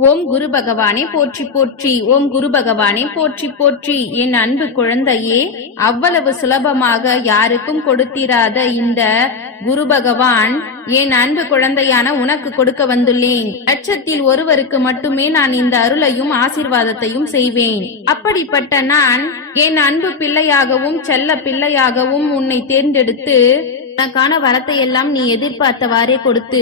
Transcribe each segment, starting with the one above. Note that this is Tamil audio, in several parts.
ஓம் குரு பகவானே போற்றி போற்றி ஓம் குரு பகவானே போற்றி போற்றி. என் அன்பு குழந்தையே அவ்வளவு சுலபமாக யாருக்கும் கொடுத்திராத இந்த குரு பகவான் என் அன்பு குழந்தையான உனக்கு கொடுக்க வந்துள்ளேன். லட்சத்தில் ஒருவருக்கு மட்டுமே நான் இந்த அருளையும் ஆசிர்வாதத்தையும் செய்வேன். அப்படிப்பட்ட நான் என் அன்பு பிள்ளையாகவும் செல்ல பிள்ளையாகவும் உன்னை தேர்ந்தெடுத்து உனக்கான வரத்தை எல்லாம் நீ எதிர்பார்த்தவாறே கொடுத்து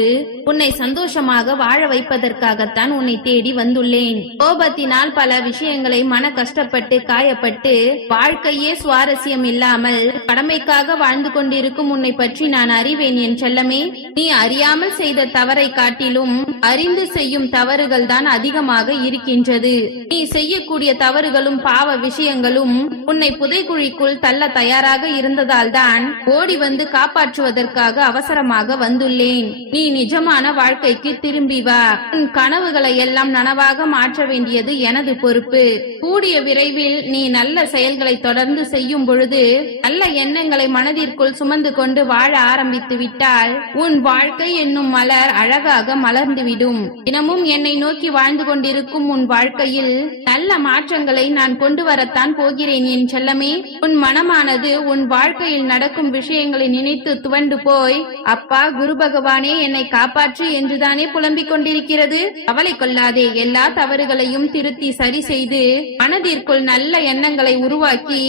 உன்னை சந்தோஷமாக வாழ வைப்பதற்காகத்தான் உன்னை தேடி வந்துள்ளேன். கோபத்தினால் பல விஷயங்களை மன கஷ்டப்பட்டு காயப்பட்டு வாழ்க்கையே சுவாரஸ்யம் இல்லாமல் கடமைக்காக வாழ்ந்து கொண்டிருக்கும் உன்னை பற்றி நான் அறிவேன் என் செல்லமே நீ அறியாமல் செய்த தவறை காட்டிலும் அறிந்து செய்யும் தவறுகள் தான் அதிகமாக இருக்கின்றது. நீ செய்யக்கூடிய தவறுகளும் பாவ விஷயங்களும் உன்னை புதைக்குழிக்குள் தள்ள தயாராக இருந்ததால் தான் ஓடி வந்து காப்பாற்றுவதற்காக அவசரமாக வந்துள்ளேன். நீ நிஜமான வாழ்க்கைக்கு திரும்பி வா. உன் கனவுகளை எல்லாம் நனவாக மாற்ற வேண்டியது எனது பொறுப்பு. கூடிய விரைவில் நீ நல்ல செயல்களை தொடர்ந்து செய்யும் பொழுது நல்ல எண்ணங்களை மனதிற்குள் சுமந்து கொண்டு வாழ ஆரம்பி ஆரம்பித்துவிட்டால் உன் வாழ்க்கை என்னும் மலர் அழகாக மலர்ந்துவிடும். தினமும் என்னை நோக்கி வாழ்ந்து கொண்டிருக்கும் உன் வாழ்க்கையில் நல்ல மாற்றங்களை நான் கொண்டு வரத்தான் போகிறேன் என் செல்லமே. உன் மனமானது உன் வாழ்க்கையில் நடக்கும் விஷயங்களை நினைத்து துவண்டு போய் அப்பா குரு பகவானே என்னை காப்பாற்று என்றுதானே புலம்பிக் கொண்டிருக்கிறது. கவலை கொள்ளாதே எல்லா தவறுகளையும் திருத்தி சரி செய்து மனதிற்குள் நல்ல எண்ணங்களை உருவாக்கி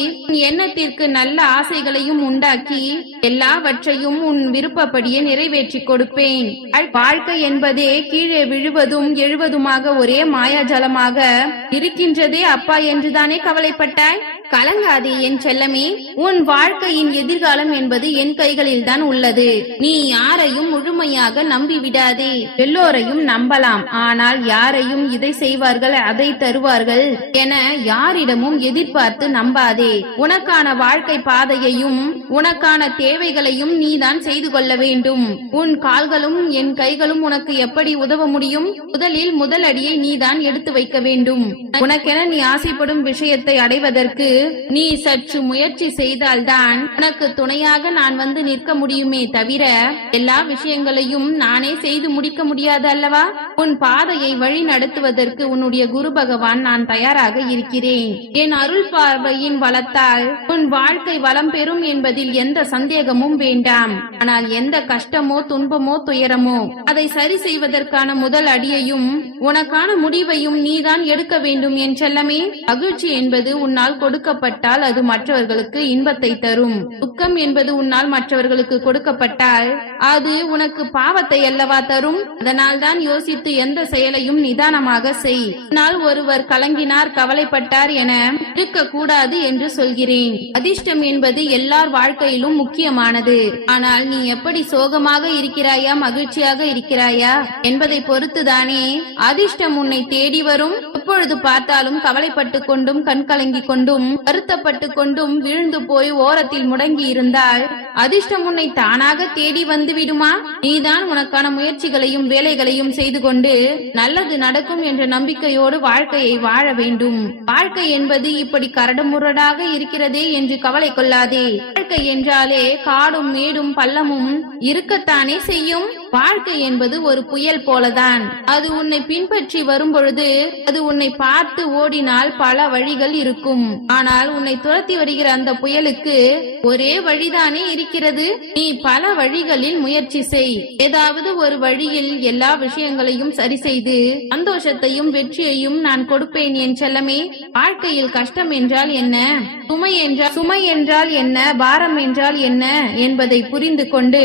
எண்ணத்திற்கு நல்ல ஆசைகளையும் உண்டாக்கி எல்லாவற்றையும் உன் விருப்பப்படியே நிறைவேற்றி கொடுப்பேன். வாழ்க்கை என்பதே கீழே விழுவதும் எழுவதுமாக ஒரே மாயாஜலமாக இருக்கின்றதே அப்பா என்றுதானே கவலைப்பட்டாய்? கலங்காதே என் செல்லமே உன் வாழ்க்கையின் எதிர்காலம் என்பது என் கைகளில் தான் உள்ளது. நீ யாரையும் முழுமையாக நம்பி விடாதே எல்லோரையும் நம்பலாம் ஆனால் யாரையும் இதை செய்வார்கள் அதை தருவார்கள் என யாரிடமும் எதிர்பார்த்து நம்பாதே. உனக்கான வாழ்க்கை பாதையையும் உனக்கான தேவைகளையும் நீதான் செய்து கொள்ள வேண்டும். உன் கால்களும் என் கைகளும் உனக்கு எப்படி உதவ முடியும்? முதலில் முதலடியை நீதான் எடுத்து வைக்க வேண்டும். உனக்கென நீ ஆசைப்படும் விஷயத்தை அடைவதற்கு நீ சற்று முயற்சி செய்தால்தான் உனக்கு துணையாக நான் வந்து நிற்க முடியுமே தவிர எல்லா விஷயங்களையும் நானே செய்து முடிக்க முடியாது அல்லவா? உன் பாதையை வழி நடத்துவதற்கு உன்னுடைய குரு பகவான் நான் தயாராக இருக்கிறேன். என் அருள் பார்வையின் வளத்தால் உன் வாழ்க்கை வளம் பெறும் என்பதில் எந்த சந்தேகமும் வேண்டாம். ஆனால் எந்த கஷ்டமோ துன்பமோ துயரமோ அதை சரி செய்வதற்கான முதல் அடியையும் உனக்கான முடிவையும் நீதான் எடுக்க வேண்டும் என் செல்லமே. மகிழ்ச்சி என்பது உன்னால் கொடுக்க கொடுக்கப்பட்டால் அது மற்றவர்களுக்கு இன்பத்தை தரும். துக்கம் என்பது உன்னால் மற்றவர்களுக்கு கொடுக்கப்பட்டால் அது உனக்கு பாவத்தை அல்லவா தரும்? அதனால் தான் யோசித்து எந்த செயலையும் நிதானமாக செய். உன்னால் ஒருவர் கலங்கினார் கவலைப்பட்டார் என இருக்க கூடாது என்று சொல்கிறேன். அதிர்ஷ்டம் என்பது எல்லார் வாழ்க்கையிலும் முக்கியமானது. ஆனால் நீ எப்படி சோகமாக இருக்கிறாயா மகிழ்ச்சியாக இருக்கிறாயா என்பதை பொறுத்துதானே அதிர்ஷ்டம் உன்னை தேடி வரும்? எப்பொழுது பார்த்தாலும் கவலைப்பட்டு கொண்டும் கண் கொண்டும் வருத்தப்பட்டு கொண்டும் வீழ்ந்து போய் ஓரத்தில் முடங்கி இருந்தால் அதிர்ஷ்டம் உன்னை தானாக தேடி வந்து விடுமா? நீதான் உனக்கான முயற்சிகளையும் வேலைகளையும் செய்து கொண்டு நல்லது நடக்கும் என்ற நம்பிக்கையோடு வாழ்க்கையை வாழ வேண்டும். வாழ்க்கை என்பது இப்படி கரடுமுரடாக இருக்கிறதே என்று கவலை கொள்ளாதே. வாழ்க்கை என்றாலே காடும் மேடும் பள்ளமும் இருக்கத்தானே செய்யும்? வாழ்க்கை என்பது ஒரு புயல் போலதான். அது உன்னை பின்பற்றி வரும் பொழுது அது உன்னை பார்த்து ஓடினால் பல வழிகள் இருக்கும். ஆனால் உன்னை துரத்தி வருகிற அந்த புயலுக்கு ஒரே வழிதானே இருக்கிறது. நீ பல வழிகளில் முயற்சி செய். ஏதாவது ஒரு வழியில் எல்லா விஷயங்களையும் சரி செய்து சந்தோஷத்தையும் வெற்றியையும் நான் கொடுப்பேன் என் செல்லமே. வாழ்க்கையில் கஷ்டம் என்றால் என்ன? சுமை என்றால் சுமை என்றால் என்ன? பாரம் என்றால் என்ன? என்பதை புரிந்து கொண்டு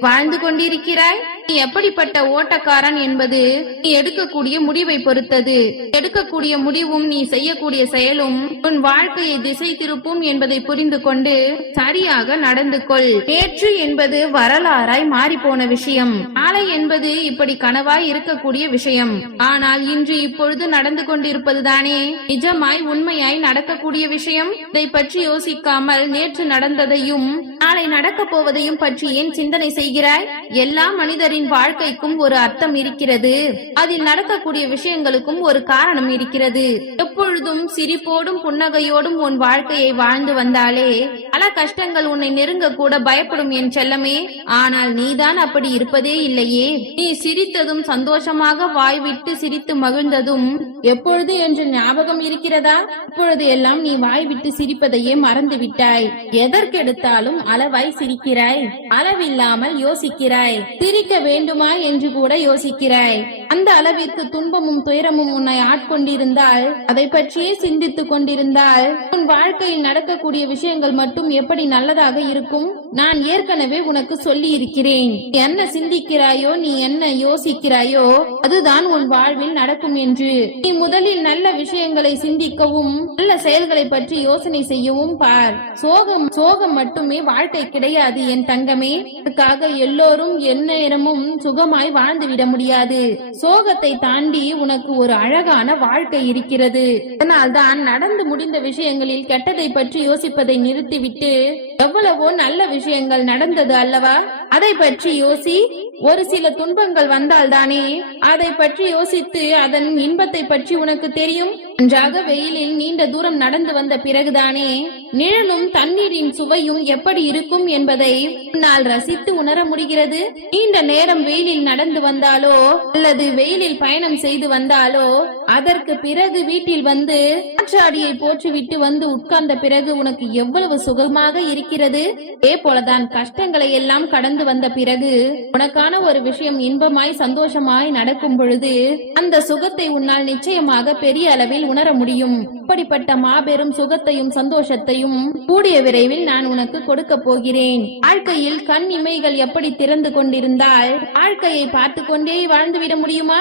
வாழ்ந்து கொண்டிருக்கிறாய்? நீ எப்படிப்பட்ட ஓட்டக்காரன் என்பது நீ எடுக்கக்கூடிய முடிவை பொறுத்தது. எடுக்கக்கூடிய முடிவும் நீ செய்யக்கூடிய செயலும் உன் வாழ்க்கையை திசை திருப்பும் என்பதை புரிந்து கொண்டு சரியாக நடந்து கொள். நேற்று என்பது வரலாறாய் மாறி போன விஷயம். நாளை என்பது இப்படி கனவாய் இருக்கக்கூடிய விஷயம். ஆனால் இன்று இப்பொழுது நடந்து கொண்டிருப்பதுதானே? நிஜமாய் உண்மையாய் நடக்கக்கூடிய விஷயம்? இதை பற்றி யோசிக்காமல் நேற்று நடந்ததையும் நாளை நடக்கப் போவதையும் பற்றி ஏன் சிந்தனை செய்கிறாய்? எல்லா மனிதரும் மனிதரின் வாழ்க்கைக்கும் ஒரு அர்த்தம் இருக்கிறது. அதில் நடக்கக்கூடிய விஷயங்களுக்கும் ஒரு காரணம் இருக்கிறது. எப்பொழுதும் சிரிப்போடும் புன்னகையோடும் உன் வாழ்க்கையை வாழ்ந்து வந்தாலே பல கஷ்டங்கள் உன்னை நெருங்க கூட பயப்படும் என் செல்லமே. ஆனால் நீதான் அப்படி இருப்பதே இல்லையே. நீ சிரித்ததும் சந்தோஷமாக வாய்விட்டு சிரித்து மகிழ்ந்ததும் எப்பொழுது என்று ஞாபகம் இருக்கிறதா? இப்பொழுது எல்லாம் நீ வாய்விட்டு சிரிப்பதையே மறந்து விட்டாய் எதற்கெடுத்தாலும் அளவாய் சிரிக்கிறாய். அளவில்லாமல் யோசிக்கிறாய். சிரிக்க வேண்டுமா என்று கூட யோசிக்கிறாய். அந்த அளவிற்கு துன்பமும் துயரமும் உன்னை ஆட்கொண்டிருந்தால் அதை பற்றியே சிந்தித்துக் கொண்டிருந்தால் உன் வாழ்க்கையில் நடக்கக்கூடிய விஷயங்கள் மட்டும் எப்படி நல்லதாக இருக்கும்? நான் ஏற்கனவே உனக்கு சொல்லி இருக்கிறேன் என்ன சிந்திக்கிறாயோ நீ என்ன யோசிக்கிறாயோ அதுதான் உன் வாழ்வில் நடக்கும் என்று. நீ முதலில் நல்ல விஷயங்களை சிந்திக்கவும் நல்ல செயல்களை பற்றி யோசனை செய்யவும் பார். சோகம் சோகம் மட்டுமே வாழ்க்கை கிடையாது என் தங்கமே. அதுக்காக எல்லோரும் எந்நேரமும் சுகமாய் வாழ்ந்து விட முடியாது. சோகத்தை தாண்டி உனக்கு ஒரு அழகான வாழ்க்கை இருக்கிறது. அதனால்தான் நடந்து முடிந்த விஷயங்களில் கெட்டதை பற்றி யோசிப்பதை நிறுத்திவிட்டு எவ்வளவோ நல்ல விஷயங்கள் நடந்தது அல்லவா? அதை பற்றி யோசி ஒரு சில துன்பங்கள் வந்தால் தானே? அதை பற்றி யோசித்து அதன் இன்பத்தை பற்றி உனக்கு தெரியும்? நன்றாக வெயிலில் நீண்ட தூரம் நடந்து வந்த பிறகுதானே நிழலும் தண்ணீரின் சுவையும் எப்படி இருக்கும் என்பதை உன்னால் ரசித்து உணர முடிகிறது? நீண்ட நேரம் வெயிலில் நடந்து வந்தாலோ அல்லது வெயிலில் பயணம் செய்து வந்தாலோ அதற்கு பிறகு வீட்டில் வந்து காற்றாடியை போற்றுவிட்டு வந்து உட்கார்ந்த பிறகு உனக்கு எவ்வளவு சுகமாக இருக்கிறது? அதே போலதான் கஷ்டங்களை எல்லாம் கடந்து வந்த பிறகு உனக்கான ஒரு விஷயம் இன்பமாய் சந்தோஷமாய் நடக்கும் பொழுது அந்த சுகத்தை உன்னால் நிச்சயமாக பெரிய அளவில் உணர முடியும். இப்படிப்பட்ட மாபெரும் சுகத்தையும் சந்தோஷத்தையும் கூடிய விரைவில் நான் உனக்கு கொடுக்க போகிறேன். வாழ்க்கையில் கண் இமைகள் எப்படி திறந்து கொண்டிருந்தால் வாழ்க்கையை பார்த்து கொண்டே வாழ்ந்துவிட முடியுமா?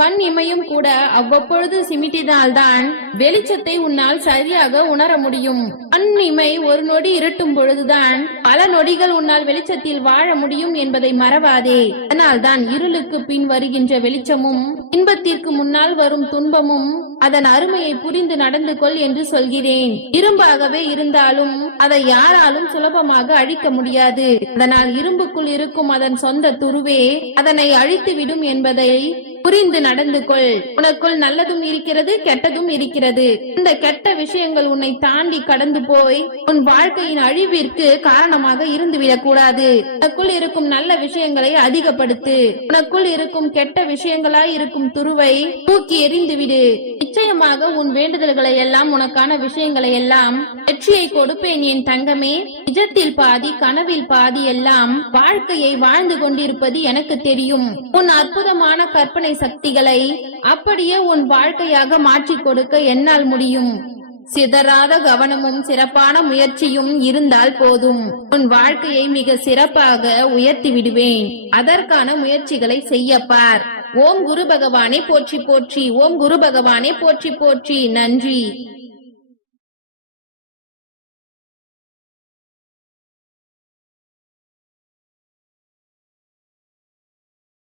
கண் இமையும் கூட அவ்வப்பொழுது சிமிட்டினால்தான் வெளிச்சத்தை உன்னால் சரியாக உணர முடியும். கண் இமை ஒரு நொடி இருட்டும் பொழுதுதான் பல நொடிகள் உன்னால் வெளிச்சத்தில் வாழ முடியும் என்பதை மறவாதே. அதனால்தான் இருளுக்கு பின் வருகின்ற வெளிச்சமும் இன்பத்திற்கு முன்னால் வரும் துன்பமும் அதன் அருமையை புரிந்து நட நடந்து கொள் என்று சொல்கிறேன். இரும்பாகவே இருந்தாலும் அதை யாராலும் சுலபமாக அழிக்க முடியாது. அதனால் இரும்புக்குள் இருக்கும் அதன் சொந்த துருவே அதனை அழித்து விடும் என்பதை புரிந்து நடந்து கொள். உனக்குள் நல்லதும் இருக்கிறது கெட்டதும் இருக்கிறது. இந்த கெட்ட விஷயங்கள் உன்னை தாண்டி கடந்து போய் உன் வாழ்க்கையின் அழிவிற்கு காரணமாக இருந்துவிடக் கூடாது உனக்குள் இருக்கும் நல்ல விஷயங்களை அதிகப்படுத்து. உனக்குள் இருக்கும் கெட்ட விஷயங்களாய் இருக்கும் துருவை தூக்கி எறிந்து விடு நிச்சயமாக உன் வேண்டுதல்களை எல்லாம் உனக்கான விஷயங்களை எல்லாம் வெற்றியை கொடுப்பேன் என் தங்கமே. நிஜத்தில் பாதி கனவில் பாதி எல்லாம் வாழ்க்கையை வாழ்ந்து கொண்டிருப்பது எனக்கு தெரியும். உன் அற்புதமான கற்பனை சக்திகளை அப்படியே உன் வாழ்க்கையாக மாற்றிக் கொடுக்க என்னால் முடியும். சிதறாத கவனமும் சிறப்பான முயற்சியும் இருந்தால் போதும். உன் வாழ்க்கையை மிக சிறப்பாக உயர்த்தி விடுவேன். அதற்கான முயற்சிகளை செய்யப்பார் ஓம் குரு பகவானே போற்றி போற்றி. ஓம் குரு பகவானே போற்றி போற்றி. நன்றி.